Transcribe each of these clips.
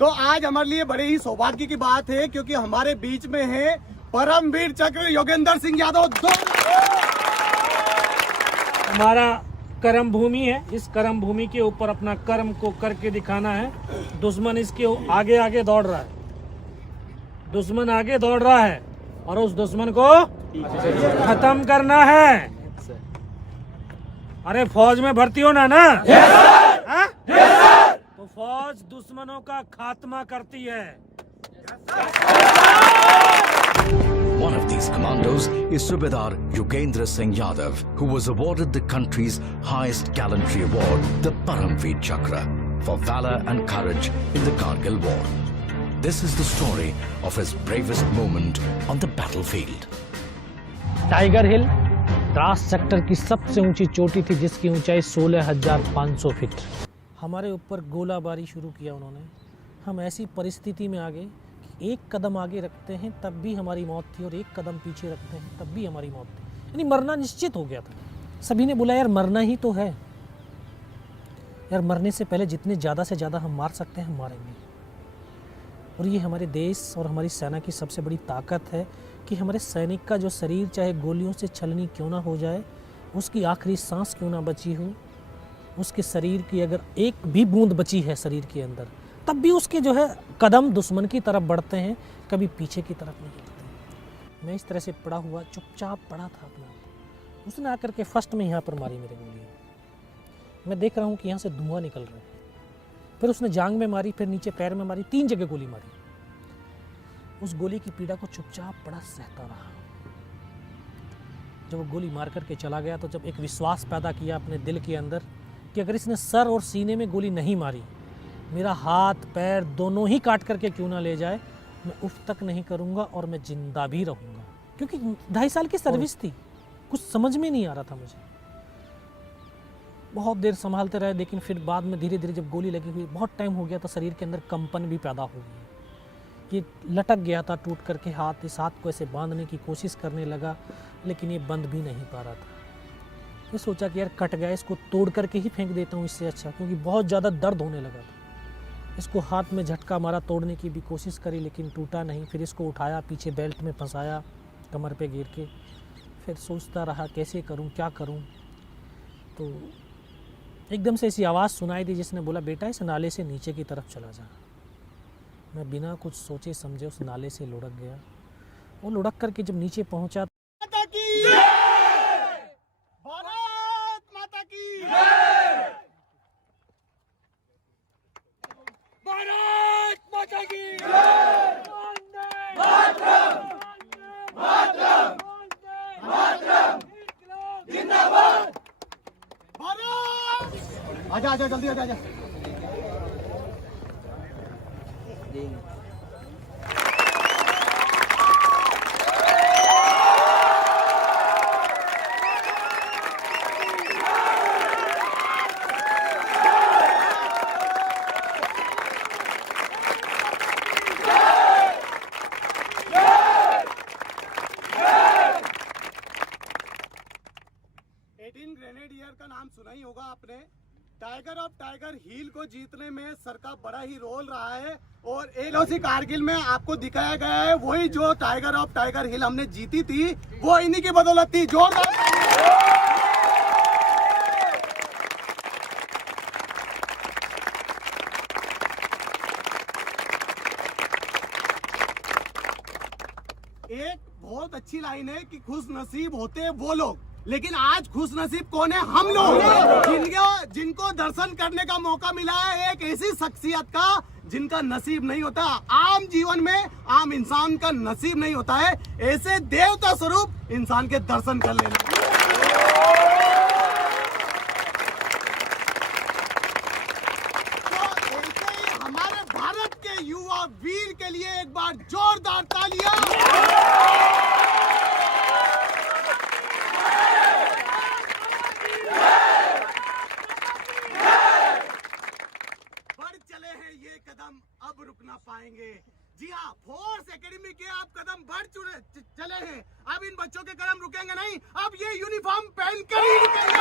तो आज हमारे लिए बड़े ही सौभाग्य की बात है क्योंकि हमारे बीच में है परमवीर चक्र योगेंद्र सिंह यादव। हमारा कर्म भूमि है, इस कर्म भूमि के ऊपर अपना कर्म को करके दिखाना है। दुश्मन इसके आगे आगे दौड़ रहा है, दुश्मन आगे दौड़ रहा है और उस दुश्मन को खत्म करना है। अरे फौज में भर्ती होना ना? तो फौज दुश्मनों का खात्मा करती है। One of these commandos is Subedar Yogendra Singh Yadav, who was awarded the country's highest gallantry award, the Paramveer Chakra, for valor and courage in the Kargil war. This is the story of his bravest moment on the battlefield. Tiger hill Dras sector की सबसे ऊंची चोटी थी जिसकी ऊंचाई 16,500 feet. हमारे ऊपर गोलाबारी शुरू किया उन्होंने। हम ऐसी परिस्थिति में आ गए कि एक कदम आगे रखते हैं तब भी हमारी मौत थी और एक कदम पीछे रखते हैं तब भी हमारी मौत थी, यानी मरना निश्चित हो गया था। सभी ने बोला यार मरना ही तो है, यार मरने से पहले जितने ज़्यादा से ज़्यादा हम मार सकते हैं हम मारेंगे। और ये हमारे देश और हमारी सेना की सबसे बड़ी ताकत है कि हमारे सैनिक का जो शरीर चाहे गोलियों से छलनी क्यों ना हो जाए, उसकी आखिरी सांस क्यों ना बची हो, उसके शरीर की अगर एक भी बूंद बची है शरीर के अंदर, तब भी उसके जो है कदम दुश्मन की तरफ बढ़ते हैं, कभी पीछे की तरफ नहीं बढ़ते। मैं इस तरह से पड़ा हुआ चुपचाप पड़ा था अपना, उसने आकर के फर्स्ट में यहाँ पर मारी मेरे गोली। मैं देख रहा हूँ कि यहाँ से धुआं निकल रहा है, फिर उसने जांग में मारी, फिर नीचे पैर में मारी, 3 जगह गोली मारी। उस गोली की पीड़ा को चुपचाप पड़ा सहता रहा। जब वो गोली मार करके चला गया तो जब एक विश्वास पैदा किया अपने दिल के अंदर कि अगर इसने सर और सीने में गोली नहीं मारी, मेरा हाथ पैर दोनों ही काट करके क्यों ना ले जाए, मैं उफ तक नहीं करूँगा और मैं जिंदा भी रहूँगा। क्योंकि 2.5 साल की सर्विस थी, कुछ समझ में नहीं आ रहा था मुझे। बहुत देर संभालते रहे, लेकिन फिर बाद में धीरे धीरे जब गोली लगी हुई बहुत टाइम हो गया तो शरीर के अंदर कंपन भी पैदा हो गई। ये लटक गया था टूट करके हाथ, इस हाथ को ऐसे बांधने की कोशिश करने लगा लेकिन ये बंद भी नहीं पा रहा था। मैं सोचा कि यार कट गया, इसको तोड़ करके ही फेंक देता हूँ इससे अच्छा, क्योंकि बहुत ज़्यादा दर्द होने लगा था। इसको हाथ में झटका मारा, तोड़ने की भी कोशिश करी लेकिन टूटा नहीं। फिर इसको उठाया, पीछे बेल्ट में फंसाया, कमर पे गिर के, फिर सोचता रहा कैसे करूँ क्या करूँ। तो एकदम से ऐसी आवाज़ सुनाई दी जिसने बोला बेटा इस नाले से नीचे की तरफ चला जा। मैं बिना कुछ सोचे समझे उस नाले से लुढ़क गया। वो लुढ़क करके जब नीचे पहुंचा, माता की जय! भारत माता की जय! भारत माता की जय! मातरम! मातरम! मातरम! जिंदाबाद! भारत! आजा आजा जल्दी आजा आजा। ग्रेनेडियर का नाम सुना ही होगा आपने। टाइगर ऑफ टाइगर हिल को जीतने में सर का बड़ा ही रोल रहा है और LOC कारगिल में आपको दिखाया गया है वही जो टाइगर ऑफ टाइगर हिल हमने जीती थी वो इन्हीं की बदौलत थी। जोरदार एक बहुत अच्छी लाइन है कि खुश नसीब होते वो लोग, लेकिन आज खुश नसीब कौन है? हम लोग जिनको दर्शन करने का मौका मिला है एक ऐसी शख्सियत का जिनका नसीब नहीं होता। आम जीवन में आम इंसान का नसीब नहीं होता है ऐसे देवता स्वरूप इंसान के दर्शन कर लेना। तो ऐसे ही हमारे भारत के युवा वीर के लिए एक बार जोरदार तालियां। अब रुक ना पाएंगे। जी हाँ, फोर्स एकेडमी के आप कदम बढ़ चले हैं। अब इन बच्चों के कदम रुकेंगे नहीं, अब ये यूनिफॉर्म पहन कर ही रुकेंगे।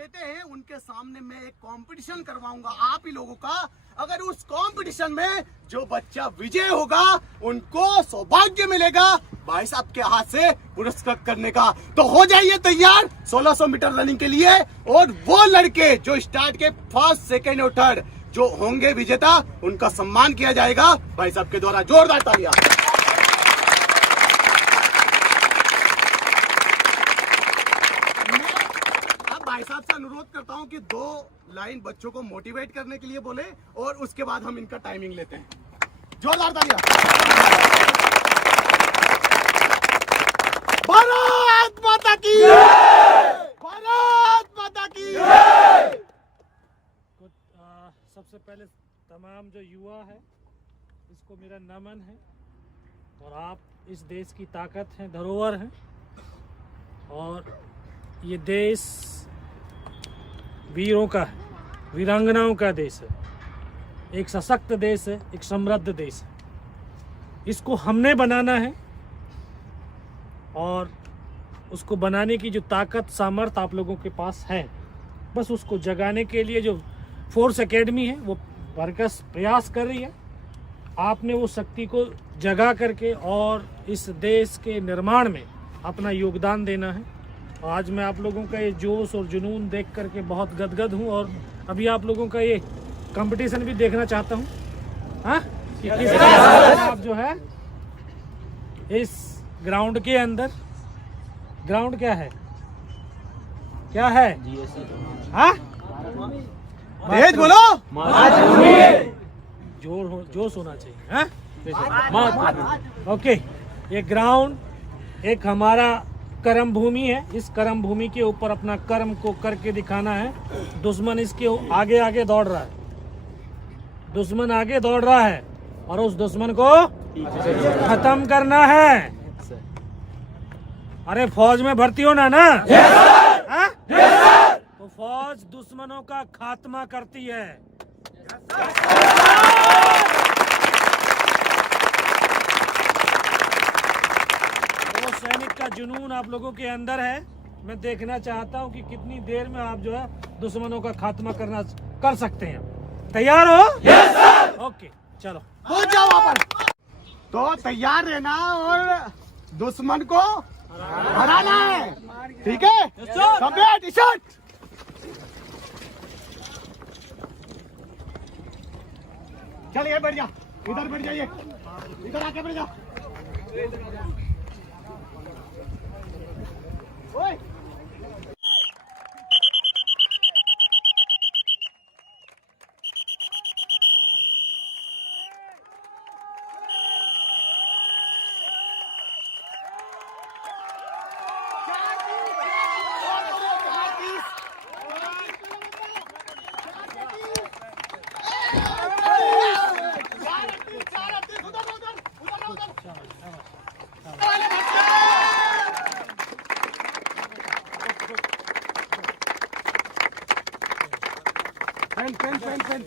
बेटे हैं उनके सामने मैं एक कंपटीशन करवाऊंगा आप ही लोगों का। अगर उस कंपटीशन में जो बच्चा विजय होगा उनको सौभाग्य मिलेगा भाई साहब के हाथ से पुरस्कृत करने का। तो हो जाइए तैयार 1600 मीटर रनिंग के लिए। और वो लड़के जो स्टार्ट के फर्स्ट, सेकेंड और थर्ड जो होंगे विजेता उनका सम्मान किया जाएगा भाई साहब के द्वारा। जोरदार तालियां। भाई साहब से अनुरोध करता हूं कि 2 लाइन बच्चों को मोटिवेट करने के लिए बोले और उसके बाद हम इनका टाइमिंग लेते हैं। जोरदार तालियां। भारत माता की जय! भारत माता की जय! सबसे पहले तमाम जो युवा है इसको मेरा नमन है। और आप इस देश की ताकत हैं, धरोहर हैं। और ये देश वीरों का है, वीरांगनाओं का देश है, एक सशक्त देश है, एक समृद्ध देश है। इसको हमने बनाना है और उसको बनाने की जो ताकत, सामर्थ्य आप लोगों के पास है, बस उसको जगाने के लिए जो फोर्स एकेडमी है वो भरकस प्रयास कर रही है। आपने वो शक्ति को जगा करके और इस देश के निर्माण में अपना योगदान देना है। आज मैं आप लोगों का ये जोश और जुनून देख करके बहुत गदगद हूँ। और अभी आप लोगों का ये कंपटीशन भी देखना चाहता हूँ, हाँ, कि किस तरह से आप जो है इस ग्राउंड के अंदर, ग्राउंड क्या है, क्या है, हाँ, तेज बोलो। जोश होना चाहिए, हाँ? ओके, ये ग्राउंड एक हमारा कर्म भूमि है। इस कर्म भूमि के ऊपर अपना कर्म को करके दिखाना है। दुश्मन इसके आगे आगे दौड़ रहा है, दुश्मन आगे दौड़ रहा है और उस दुश्मन को खत्म करना है। अरे फौज में भर्ती होना ना, हाँ? तो फौज दुश्मनों का खात्मा करती है। वो सैनिक का जुनून आप लोगों के अंदर है। मैं देखना चाहता हूं कि कितनी देर में आप जो है दुश्मनों का खात्मा कर सकते हैं। तैयार हो? Yes sir. ओके, चलो हो जाओ वहां पर। तो तैयार रहना और दुश्मन को हराना है, ठीक है? Complete t-shirt. चलिए बैठ जा, इधर बैठ जाइए, इधर आके बैठ जा। ओए पेन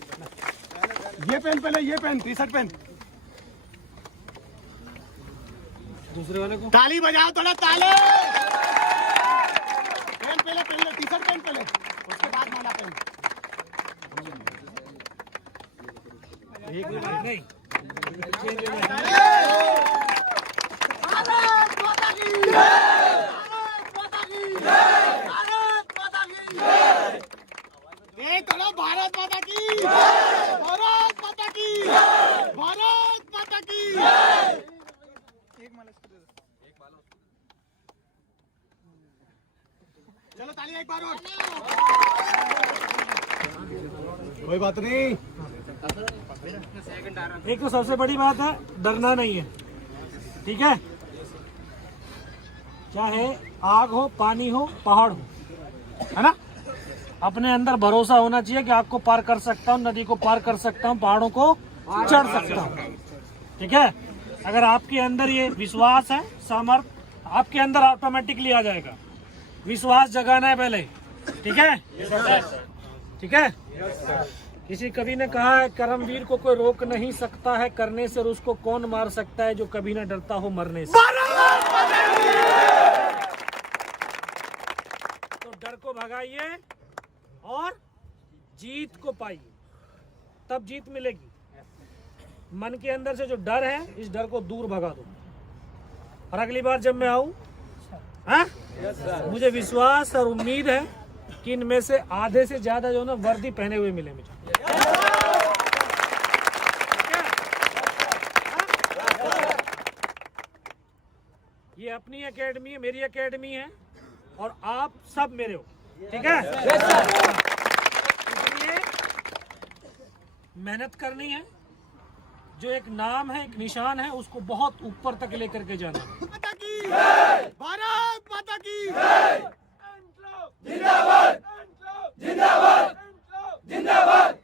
ये पेन पहले, ये पेन, टी-शर्ट पेन। दूसरे वाले को ताली बजाओ थोड़ा, ताली। पेन पहले, पहले टी-शर्ट पेन पहले, उसके बाद माला पेन। एक मिनट नहीं, भारत माता की जय! भारत माता की जय! भारत माता की जय! चलो भारत माता की जय! भारत माता की जय! भारत माता की जय! चलो तालियां एक बार और। कोई बात नहीं। एक तो सबसे बड़ी बात है, डरना नहीं है, ठीक है? चाहे आग हो, पानी हो, पहाड़ हो, है ना? अपने अंदर भरोसा होना चाहिए कि आग को पार कर सकता हूँ, नदी को पार कर सकता हूँ, पहाड़ों को चढ़ सकता हूँ, ठीक है? अगर आपके अंदर ये विश्वास है, सामर्थ्य आपके अंदर ऑटोमेटिकली आ जाएगा। विश्वास जगाना है पहले, ठीक है? ठीक है? किसी कवि ने कहा है, कर्मवीर को कोई रोक नहीं सकता है करने से, और उसको कौन मार सकता है जो कभी न डरता हो मरने से। तो डर को भगाइए और जीत को पाइए, तब जीत मिलेगी। मन के अंदर से जो डर है, इस डर को दूर भगा दो, और अगली बार जब मैं आऊं, मुझे विश्वास और उम्मीद है कि इनमें से आधे से ज्यादा जो ना वर्दी पहने हुए मिले मुझे। ये अपनी एकेडमी है, मेरी एकेडमी है, और आप सब मेरे हो, ठीक है? इसलिए मेहनत करनी है, जो एक नाम है, एक निशान है, उसको बहुत ऊपर तक लेकर के जाना है। माता की भारत माता की जिंदाबाद जिंदाबाद जिंदाबाद।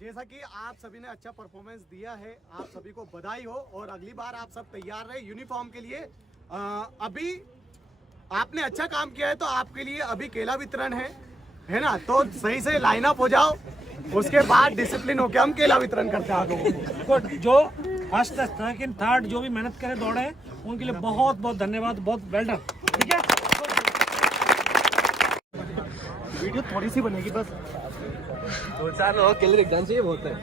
जैसा कि आप सभी ने अच्छा परफॉर्मेंस दिया है, आप सभी को बधाई हो, और अगली बार आप सब तैयार रहे यूनिफॉर्म के लिए। अभी आपने अच्छा काम किया है तो आपके लिए अभी केला वितरण है ना, तो सही से लाइन अप हो जाओ, उसके बाद डिसिप्लिन होकर हम केला वितरण करते हैं आगे को। जो फर्स्ट सेकंड थर्ड जो भी मेहनत करे दौड़े, उनके लिए बहुत बहुत धन्यवाद, बहुत वेल डन, ठीक है? वीडियो थोड़ी सी बनेगी बस, 2-4 लोग केले दिख जाना चाहिए, बहुत है।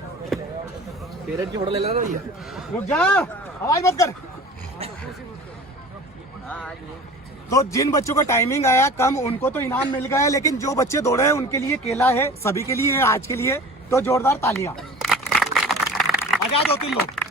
पेरेंट की फोटो ले लेना भैया। रुक जा, आवाज मत कर। तो जिन बच्चों का टाइमिंग आया कम, उनको तो इनाम मिल गया है, लेकिन जो बच्चे दौड़े हैं उनके लिए केला है, सभी के लिए है आज के लिए, तो जोरदार तालियां। आ जाओ 2-3 लोग।